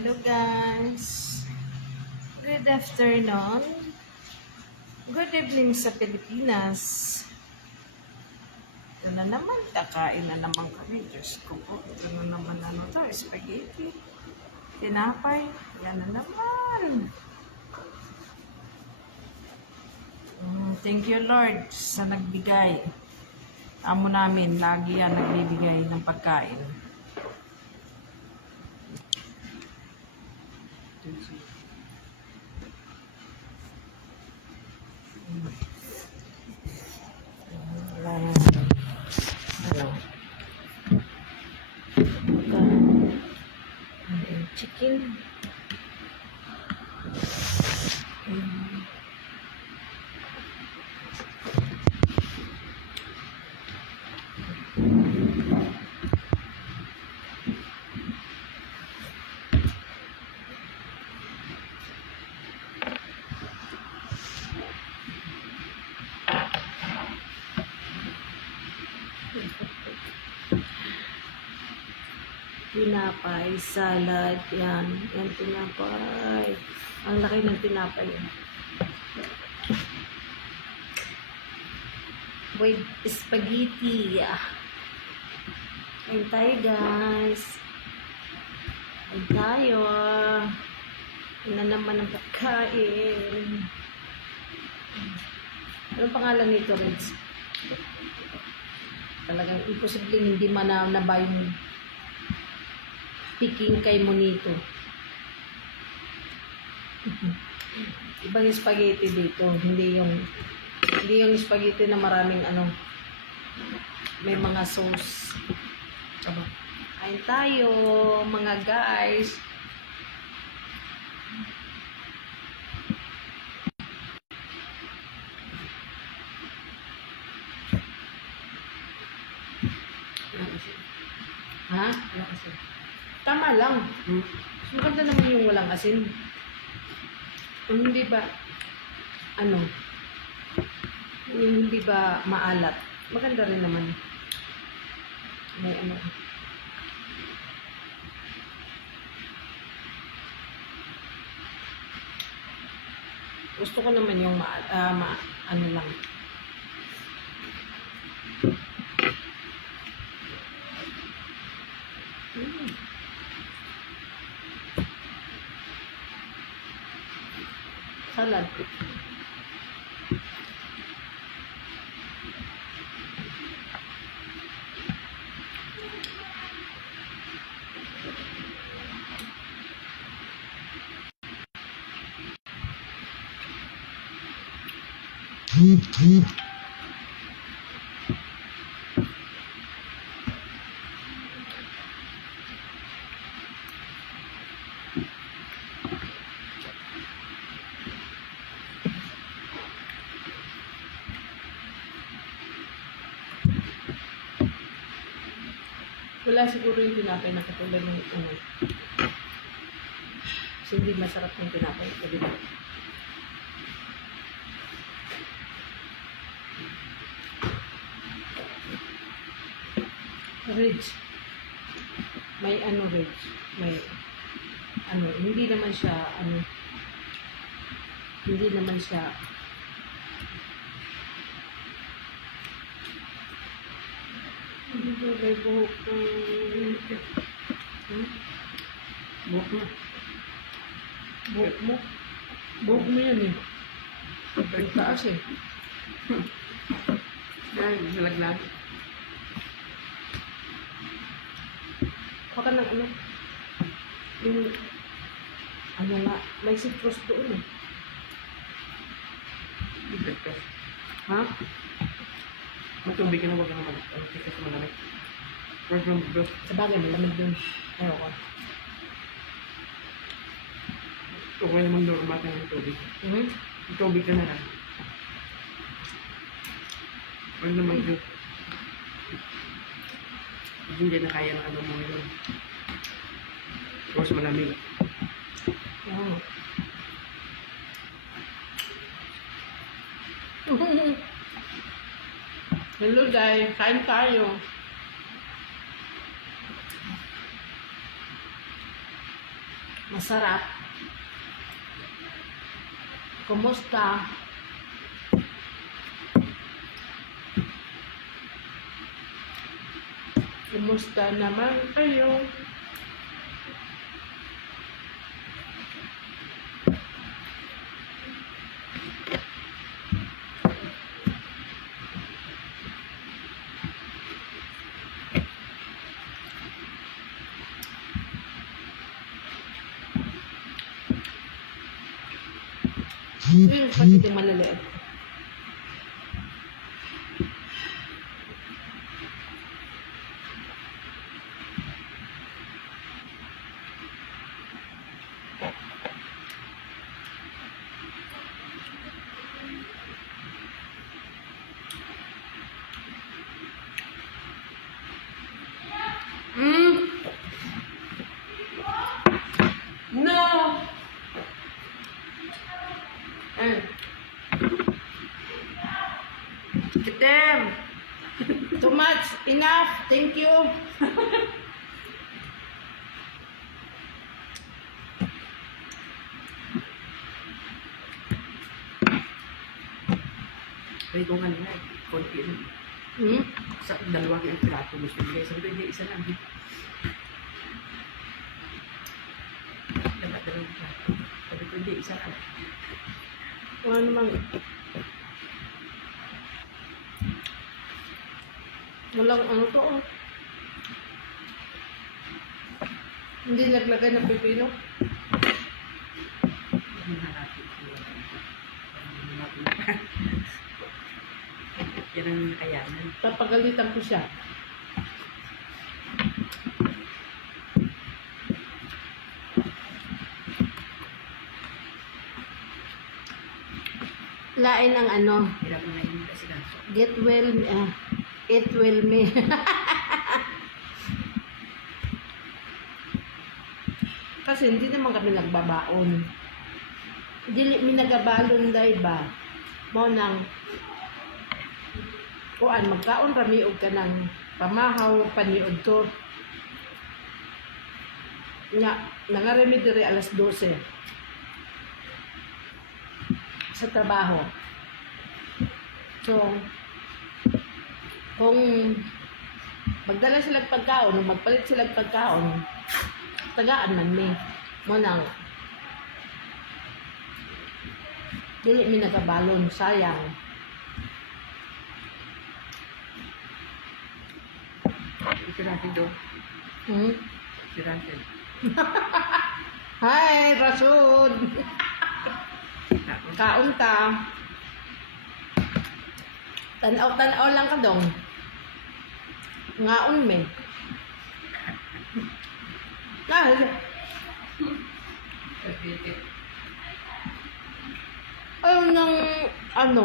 Hello guys. Good afternoon. Good evening sa Pilipinas. Ito na naman, kakain na naman kami. Diyos ko po. Ito na naman spaghetti. Tinapay. Yan na naman. Thank you Lord sa nagbigay. Amo namin, lagi yan nagbibigay ng pagkain. Chicken. Tinapay, salad, yan. Yan, tinapay. Ang laki ng tinapay yan. With spaghetti. Kain tayo, guys. Kain tayo. Yan na naman ang pagkain. Anong pangalan nito, Reds? Talagang imposibleng hindi mananaba yung piking kay Monito. Ibang spaghetti dito, hindi yung spaghetti na maraming may mga sauce. Kain tayo, mga guys. Ha? Tama lang. Maganda naman yung walang asin. Hindi ba, hindi ba maalat? Maganda rin naman. May gusto ko naman yung lang. Salad. Wala siguro yung tinapay na katulad ng kasi hindi masarap yung tinapay. Diba? Ridge. May Ridge. May hindi naman siya hindi naman siya hindi ko may buhok buhok mo. Buhok mo? Buhok mo yan eh. Ang taas eh. Yan, nalaglag. Baka ng yung nga, may citrus doon eh. Citrus. Ha? Matubig ka na, wag ka naman. Ang tikas sa malamig. Wag lang bro. Sa bagay, malamig dun. Ayoko. Okay naman doon, baka ng tubig. Yung tubig ka na lang. Wag naman bro. Hindi na kaya ng mo yun. Tapos malamig. Oo. Hello guys, kain tayo. Masarap. Kumusta? Kumusta naman kayo? Yung spaghetti maliliit. No! Kitem! Too much. Enough. Thank you. Ay, kung ano na, konti rin. Sa dalawang yung plato gusto nila. Sabi ko, hindi, isa lang. Dalawang plato. Sabi ko, hindi, isa lang. Ano namang... Walang ano to, oh. Hindi naglagay ng pipino. Yan ang kayanan. Papagalitan ko siya. Lain ang ano, Hirap na yun kasi kaso. get well, it will me. Kasi hindi naman kami nagbabaon. Dili mi nagabalon dai ba? Mo nang kuan magkaon rami og kanang pamahaw paniud to. Nga nangaremi diri alas 12 sa trabaho. So, kung magdala sila pagkaon, o magpalit sila pagkaon, tagaan man mi. Mo nang dili mi nagabalon, sayang. Ikirahin do. Ikirahin. Hi, Rasud! Kaon ka. Tanaw lang ka dong. Ngaon me. Ayaw ng ano.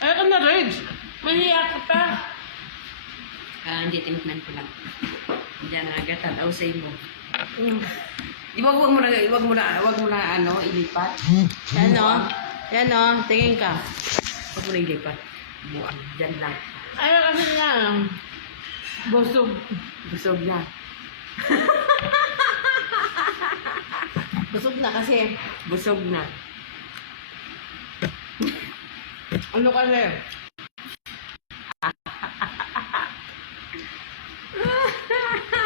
Ayaw ka na, Reg. Maniyak ka pa. Hindi tinignan ko lang. Diyan na agad tanaw sa imo. Mm. Di ba wag mo na ano ilipat? Yan o. Yan o. Tingin ka. Wag mo na ilipat. Buang diyan lang. Ayaw kasi nga. Busog. Busog na. Busog na kasi. Busog na. Ano kasi?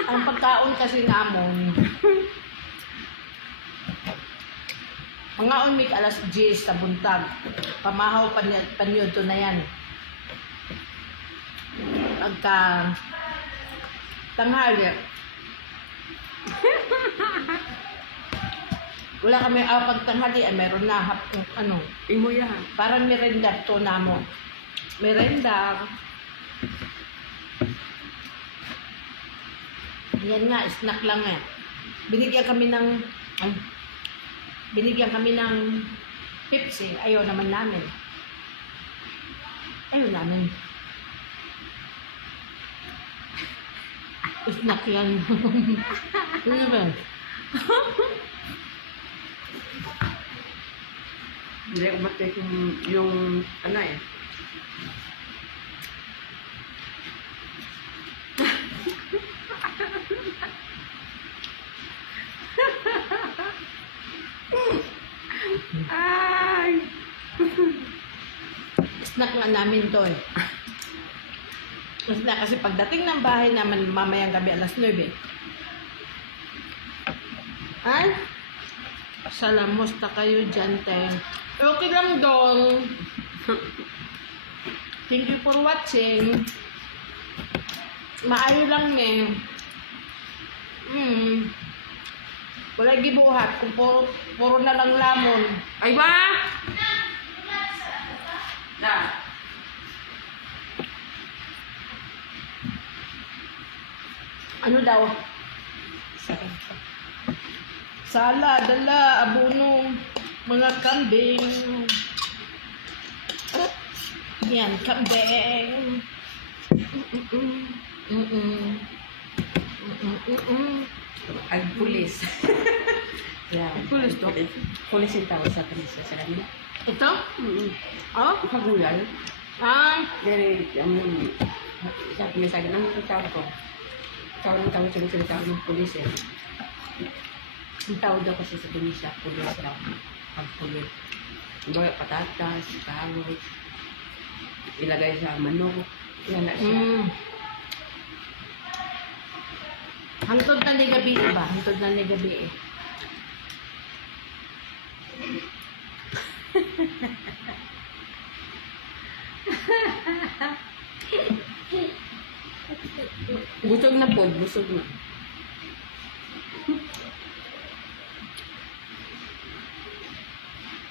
Ang pagkaon kasi namon. Mangaon mi alas 10 sa buntag. Pamahaw panyod to na yan. Pagka tanghali. Wala kami pag tanghali meron na ano, Imo ya. parang merenda to namo. Merenda. Yan nga, snack lang eh. Binigyan kami ng Pepsi. Ayaw naman namin. Snack yan. Ano ba? Hindi umatik yung ano eh. Snack nga namin to eh. Snack kasi pagdating ng bahay naman mamayang gabi alas 9. Ay, salamusta kayo dyan, te. Okay lang dong. Thank you for watching. Maayo lang eh. Wala gibuhat. Kung puro na lang lamon. Ay ba? Da. Ano daw? Sala, dala, abono, mga kambing. Yan, kambing. Ay, pulis. Yeah. Pulis to? Pulis yung tawag sa kanisa sa kanila. Ito? Oh? Pagdugal. Ah, Dari, sabi niya sa akin, ano yung tawag ko? Tawag ng tawag siya sila tawag ng pulis eh. Ang tawag daw kasi sa kanisa, pulis daw. Pagpulis. Bawa patatas, carrots, ilagay sa manok. Yan na siya. hangtod na ni gabi ba? Hangtod na ni gabi eh. Busog na po, busog na.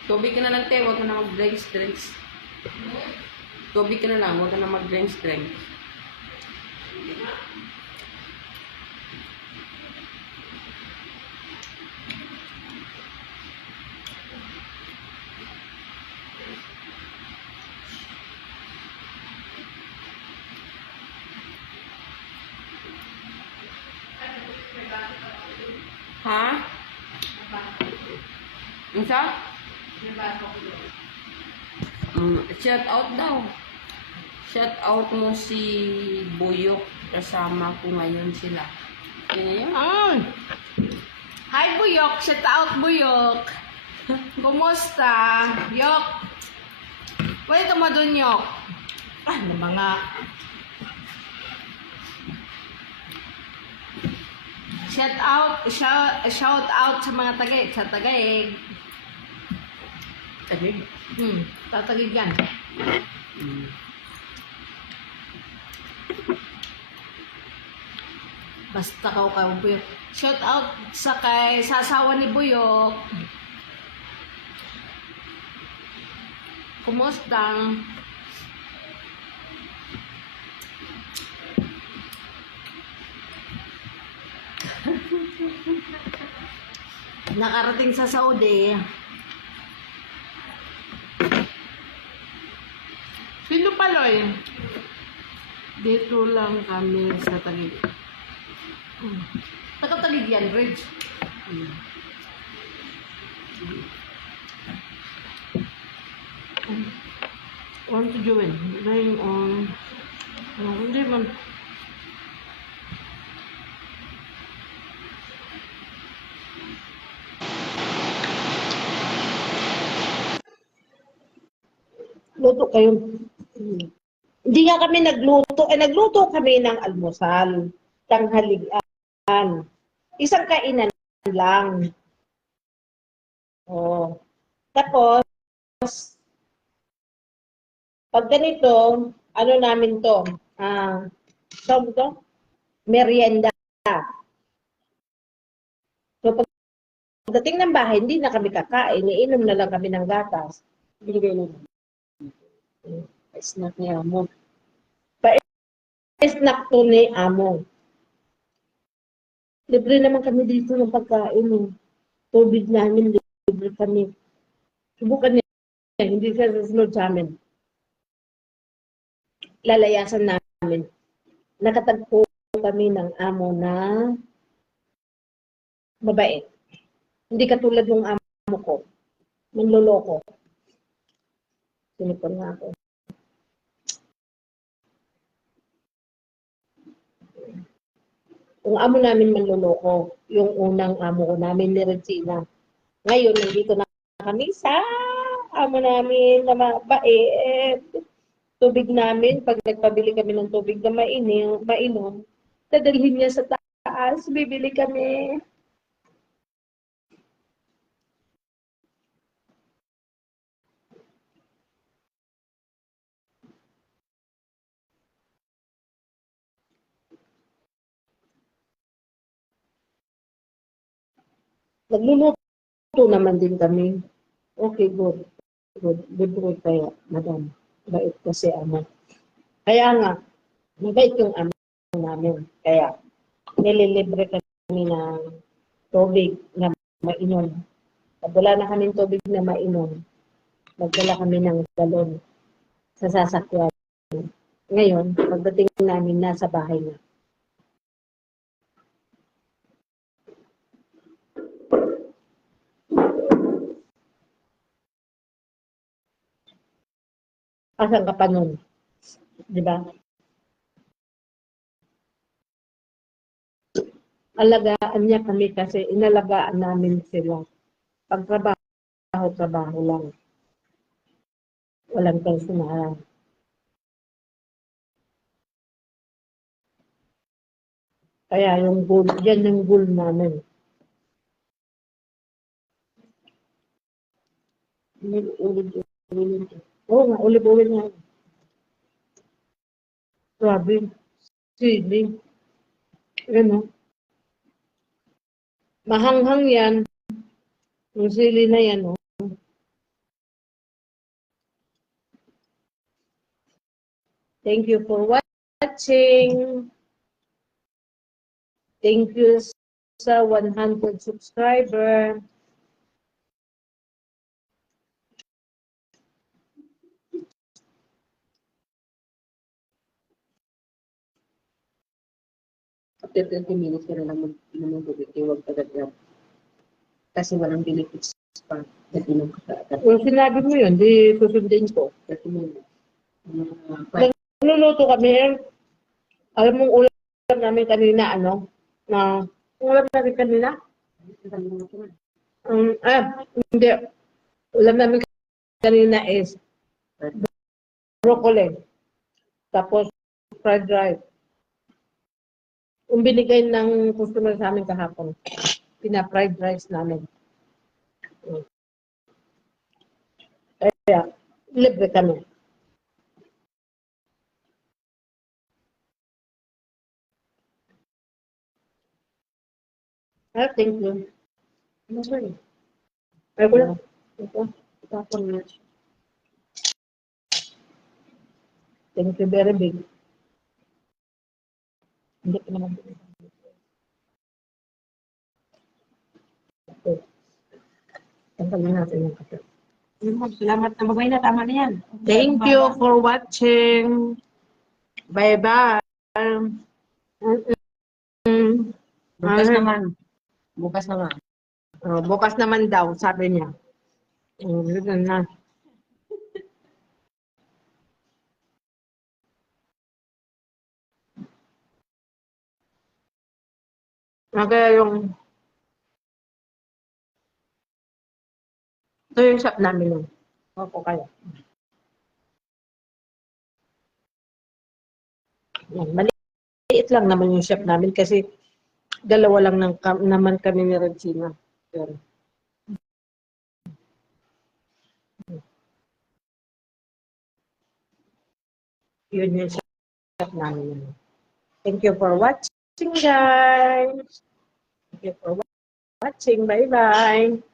Tubig ka na lang, te. Huwag ka na mag-drinks. Tubig ka na lang. Huwag ka na mag-drinks. Ha? Isa? Shout out daw. Shout out mo si Buyok. Kasama ko ngayon sila. Yun na yun? Hi Buyok! Shout out Buyok! Kumusta? Yok! Pwede ka madun Yok? Na mga... Shout out sa mga tagaig. Tagig. Tatagig yan. Basta ka Buyok. Shout out sa asawa ni Buyok. Kumusta? Nakarating sa Saudi. Sino paloy? Dito lang kami sa Taguig. Taga-Taguig yan, Ridge. Want to join? Laying on... hindi man. Luto kayo. Hindi nga kami nagluto. Nagluto kami ng almusal, tanghalian. Isang kainan lang. Oh. Tapos, pag ganito, ano namin to? Tawag to? Merienda. So, pagdating ng bahay, hindi na kami kakain. Iinom na lang kami ng gatas. Binigay lang. Pa-snack ni Amo. Pa-snack to ni Amo. Libre naman kami dito ng pagkain. Tubig namin, libre kami. Subukan niya, hindi ka susunod sa amin. Lalayasan namin. Nakatagpo kami ng Amo na mabait. Hindi katulad ng Amo ko. Manloloko. Sinipon nga ako. Yung amo namin manloloko, yung unang amo ko namin ni Regina. Ngayon, nandito na kami sa amo namin na mabait. tubig namin, pag nagpabili kami ng tubig na mainom, dadalhin niya sa taas, bibili kami. Nagluluto naman din kami. Okay, good. Good. Good, good kaya, madam. Bait kasi ama. Kaya nga, mabait yung ama namin. Kaya, nililibre kami ng tubig na mainom. Pag wala na kaming tubig na mainom, magdala kami ng galon sa sasakyan. Ngayon, pagdating namin, nasa bahay na. Asan ka pa nun? Di ba? Alagaan niya kami kasi inalagaan namin sila. Pagtrabaho lang. Walang personalan. Kaya yung goal, yan yung goal namin. Ulit. Oo nga, ulit nga. Grabe. Sili. Ano? Mahanghang yan. Yung sili na yan, oh. Thank you for watching. Thank you sa 100 subscriber. After 20 minutes ka na lang mag-inom ng tubig, huwag agad-agad. Kasi walang benefits pa. Nag-inom ka agad. Kung sinabi mo yun, di susundin ko. 30 minutes. Nagluluto kami. Alam mong ulam namin kanina, ano? Ulam namin kanina? Hindi. Ulam namin kanina is broccoli. Tapos fried rice. Yung binigay ng customer sa amin kahapon. Pina-fried rice namin. Kaya, libre kami. Thank you. Ay, ko lang. Tapon na. Thank you very big. Hindi ko naman. Tanggalin natin yung kape. Salamat na babay na. Tama na yan. Thank you for watching. Bye-bye. Bukas naman. Bukas naman. Bukas naman daw, sabi niya. Ganun na. Kaya yung ito yung shop namin yun. Opo kaya. Yan, maliit lang naman yung shop namin kasi dalawa lang naman kami ni Regina. Pero, yun yung shop namin yun. Thank you for watching, guys. Thank you for watching. Bye-bye.